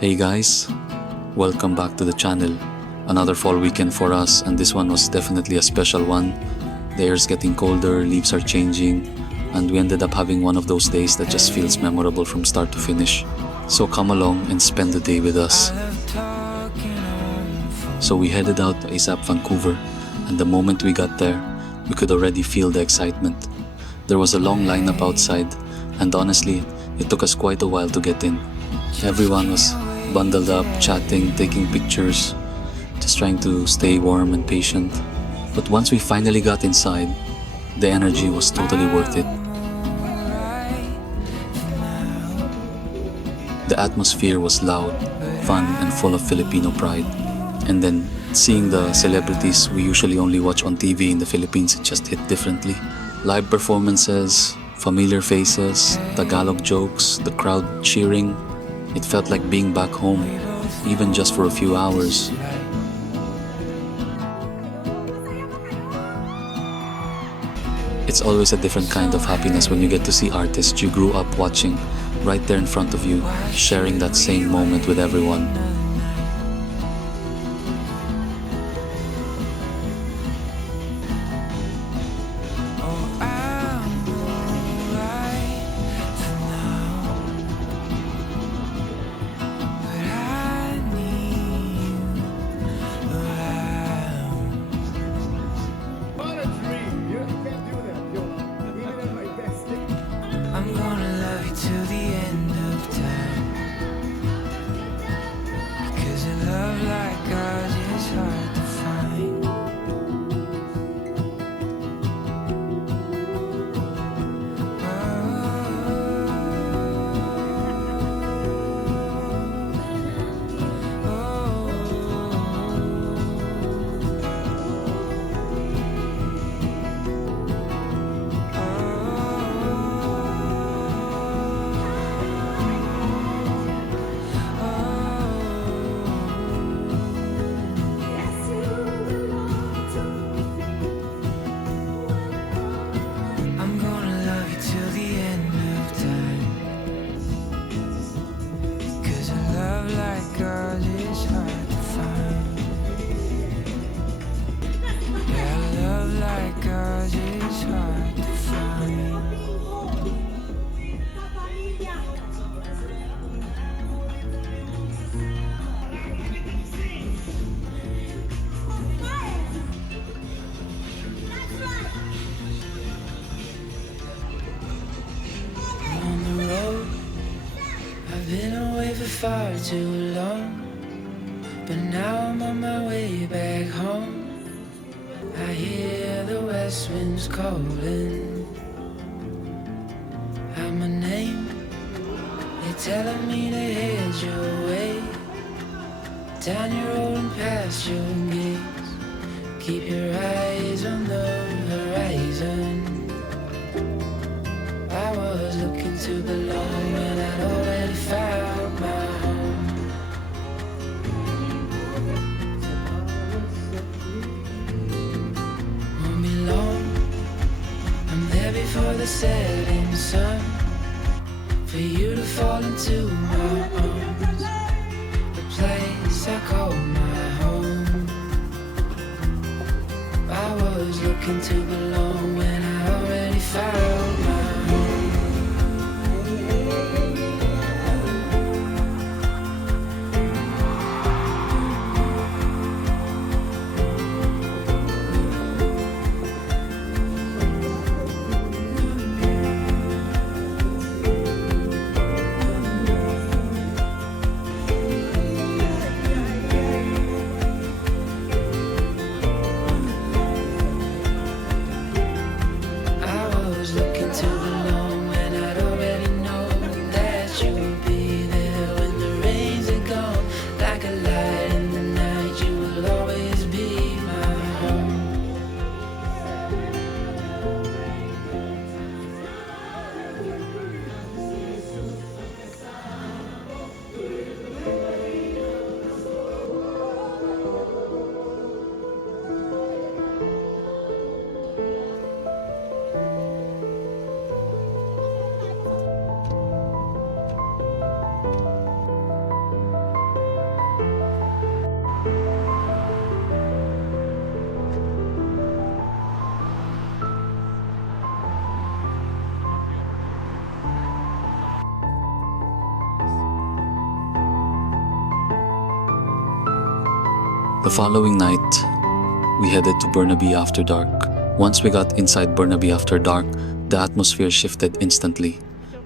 Hey guys, welcome back to the channel. Another fall weekend for us, and this one was definitely a special one. The air's getting colder, leaves are changing, and we ended up having one of those days that just feels memorable from start to finish. So come along and spend the day with us. So we headed out to ASAP Vancouver, and the moment we got there, we could already feel the excitement. There was a long lineup outside, and honestly, it took us quite a while to get in. Everyone was bundled up, chatting, taking pictures, just trying to stay warm and patient. But once we finally got inside, the energy was totally worth it. The atmosphere was loud, fun, and full of Filipino pride. And then, seeing the celebrities we usually only watch on TV in the Philippines, it just hit differently. Live performances, familiar faces, Tagalog jokes, the crowd cheering. It felt like being back home, even just for a few hours. It's always a different kind of happiness when you get to see artists you grew up watching right there in front of you, sharing that same moment with everyone. I'm gonna love you till the end of time, because a love like ours is hard to find. I'm gonna love you till the end of time, because a love like ours is hard to find. Yeah, a love like ours is hard to find. On the road, I've been away for far too long, but now I'm on my way back home. I hear the west winds calling out my name. They're telling me to head your way, down your road and past your gates. Keep your eyes on the horizon. I was looking to belong when I'd already found my home. Won't be long, I'm there before the setting sun, for you to fall into my arms, the place I call my home. I was looking to belong when I already found my home. I was looking to The following night, we headed to Burnaby After Dark. Once we got inside Burnaby After Dark, the atmosphere shifted instantly.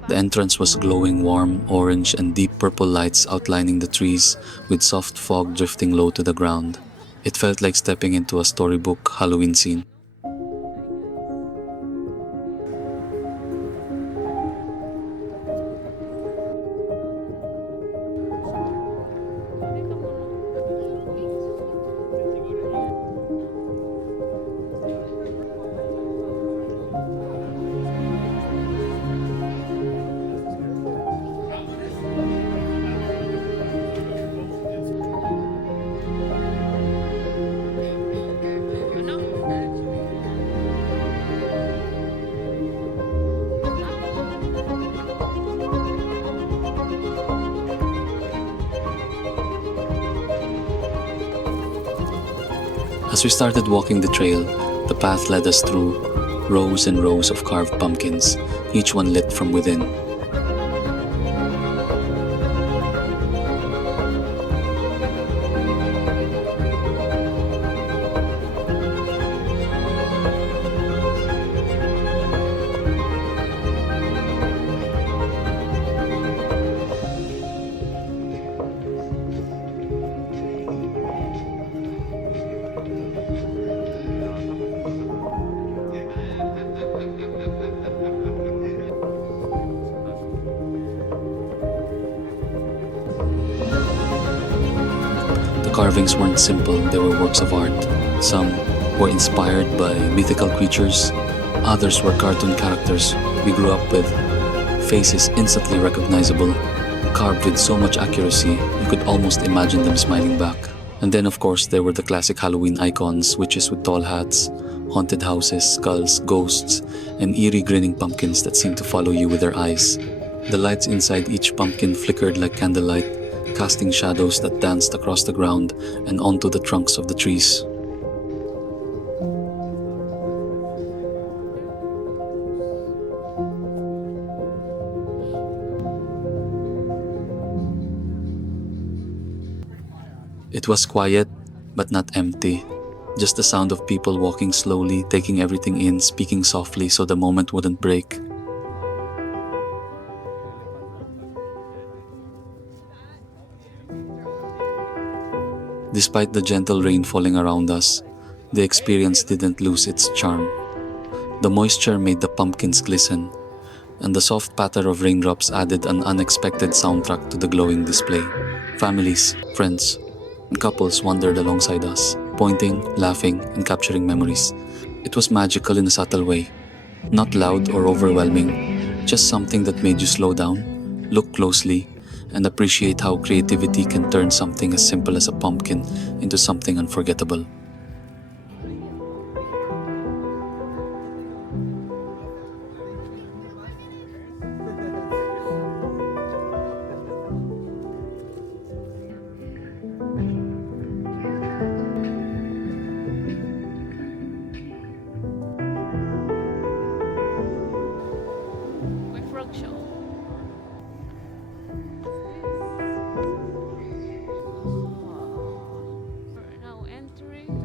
The entrance was glowing warm orange and deep purple lights outlining the trees, with soft fog drifting low to the ground. It felt like stepping into a storybook Halloween scene. As we started walking the trail, the path led us through rows and rows of carved pumpkins, each one lit from within. The carvings weren't simple, they were works of art. Some were inspired by mythical creatures, others were cartoon characters we grew up with, faces instantly recognizable, carved with so much accuracy you could almost imagine them smiling back. And then of course there were the classic Halloween icons, witches with tall hats, haunted houses, skulls, ghosts, and eerie grinning pumpkins that seemed to follow you with their eyes. The lights inside each pumpkin flickered like candlelight, casting shadows that danced across the ground and onto the trunks of the trees. It was quiet, but not empty. Just the sound of people walking slowly, taking everything in, speaking softly so the moment wouldn't break. Despite the gentle rain falling around us, the experience didn't lose its charm. The moisture made the pumpkins glisten, and the soft patter of raindrops added an unexpected soundtrack to the glowing display. Families, friends, and couples wandered alongside us, pointing, laughing, and capturing memories. It was magical in a subtle way, not loud or overwhelming, just something that made you slow down, look closely, and appreciate how creativity can turn something as simple as a pumpkin into something unforgettable. My frog show. We're now entering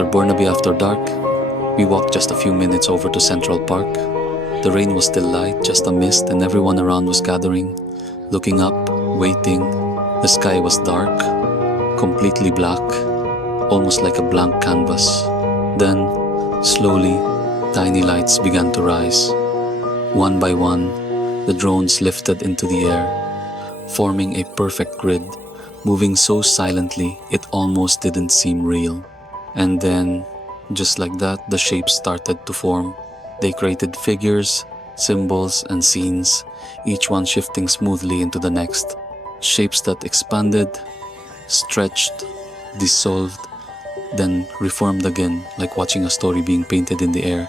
After Burnaby After Dark, we walked just a few minutes over to Central Park. The rain was still light, just a mist, and everyone around was gathering, looking up, waiting. The sky was dark, completely black, almost like a blank canvas. Then, slowly, tiny lights began to rise. One by one, the drones lifted into the air, forming a perfect grid, moving so silently it almost didn't seem real. And then, just like that, the shapes started to form. They created figures, symbols, and scenes, each one shifting smoothly into the next. Shapes that expanded, stretched, dissolved, then reformed again, like watching a story being painted in the air.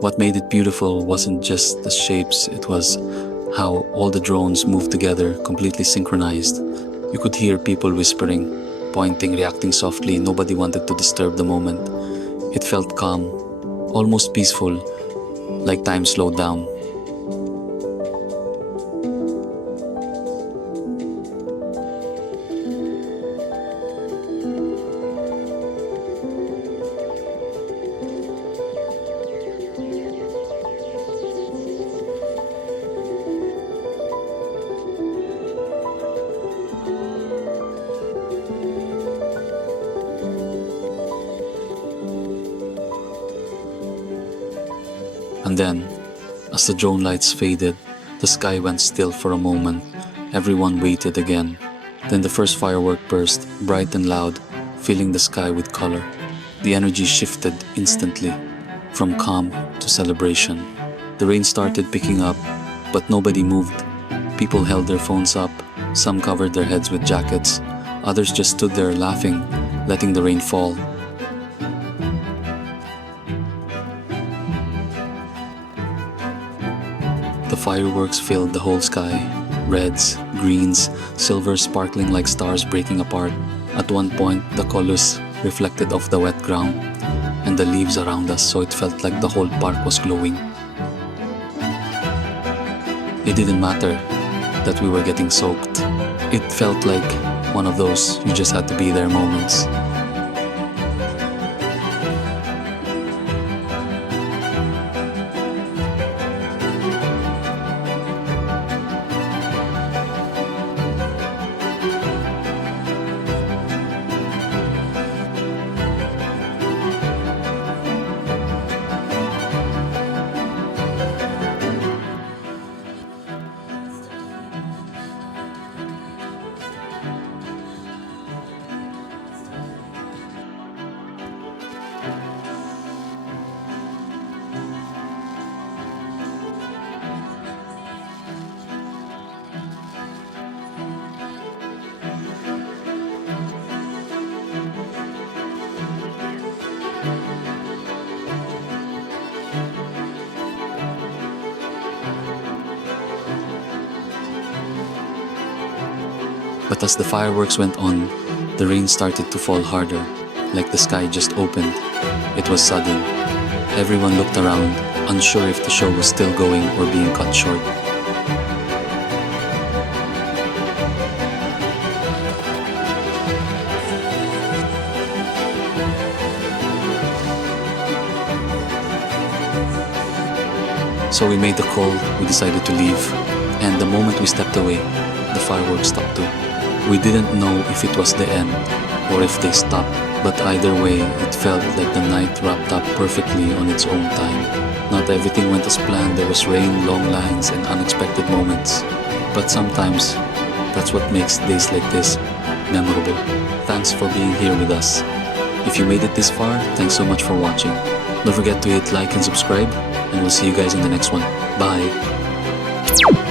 What made it beautiful wasn't just the shapes, it was how all the drones moved together, completely synchronized. You could hear people whispering, pointing, reacting softly. Nobody wanted to disturb the moment. It felt calm, almost peaceful, like time slowed down. And then, as the drone lights faded, the sky went still for a moment. Everyone waited again. Then the first firework burst, bright and loud, filling the sky with color. The energy shifted instantly, from calm to celebration. The rain started picking up, but nobody moved. People held their phones up, some covered their heads with jackets, others just stood there laughing, letting the rain fall. The fireworks filled the whole sky, reds, greens, silvers sparkling like stars breaking apart. At one point, the colors reflected off the wet ground and the leaves around us, so it felt like the whole park was glowing. It didn't matter that we were getting soaked. It felt like one of those you just had to be there moments. But as the fireworks went on, the rain started to fall harder, like the sky just opened. It was sudden. Everyone looked around, unsure if the show was still going or being cut short. So we made the call, we decided to leave, and the moment we stepped away, the fireworks stopped too. We didn't know if it was the end or if they stopped, but either way, it felt like the night wrapped up perfectly on its own time. Not everything went as planned. There was rain, long lines, and unexpected moments. But sometimes, that's what makes days like this memorable. Thanks for being here with us. If you made it this far, thanks so much for watching. Don't forget to hit like and subscribe, and we'll see you guys in the next one. Bye!